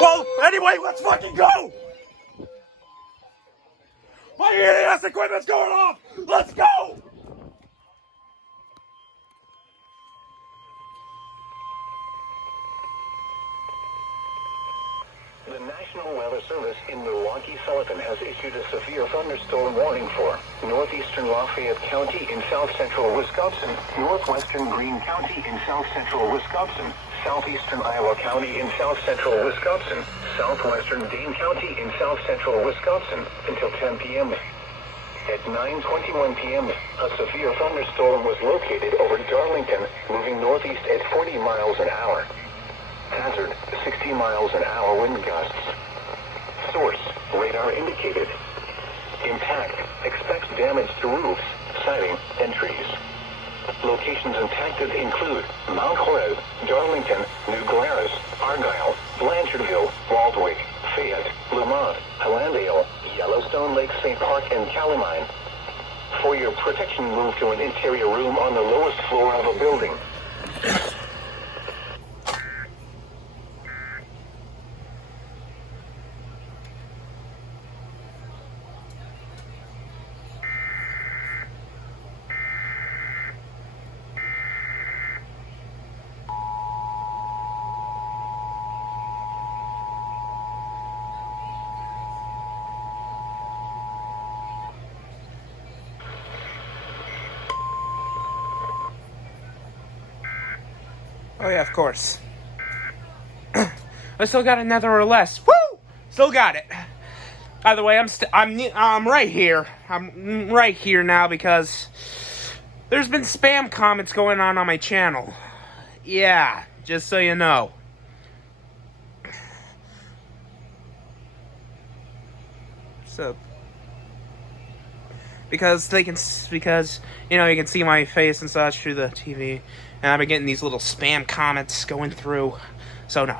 Well, anyway, let's fucking go! My EAS equipment's going off! Let's go! The National Weather Service in Milwaukee-Sullivan has issued a severe thunderstorm warning for northeastern Lafayette County in south-central Wisconsin, northwestern Greene County in south-central Wisconsin, southeastern Iowa County in south-central Wisconsin, southwestern Dane County in south-central Wisconsin until 10 p.m. At 9:21 p.m., a severe thunderstorm was located over Darlington, moving northeast at 40 miles an hour. Hazard, 60 miles an hour wind gusts. Source, radar indicated. Impact, expects damage to roofs, siding, and trees. Locations impacted include Mount Horeb, Darlington, New Glarus, Argyle, Blanchardville, Waldwick, Fayette, Lemont, Hallandale, Yellowstone Lake State Park, and Calamine. For your protection, move to an interior room on the lowest floor of a building. Oh yeah, of course. I still got another or less. Woo! Still got it. By the way, I'm right here. I'm right here now because there's been spam comments going on my channel. Yeah, just so you know. So, because you know, you can see my face and such through the TV, and I've been getting these little spam comments going through. So no.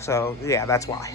So yeah, that's why.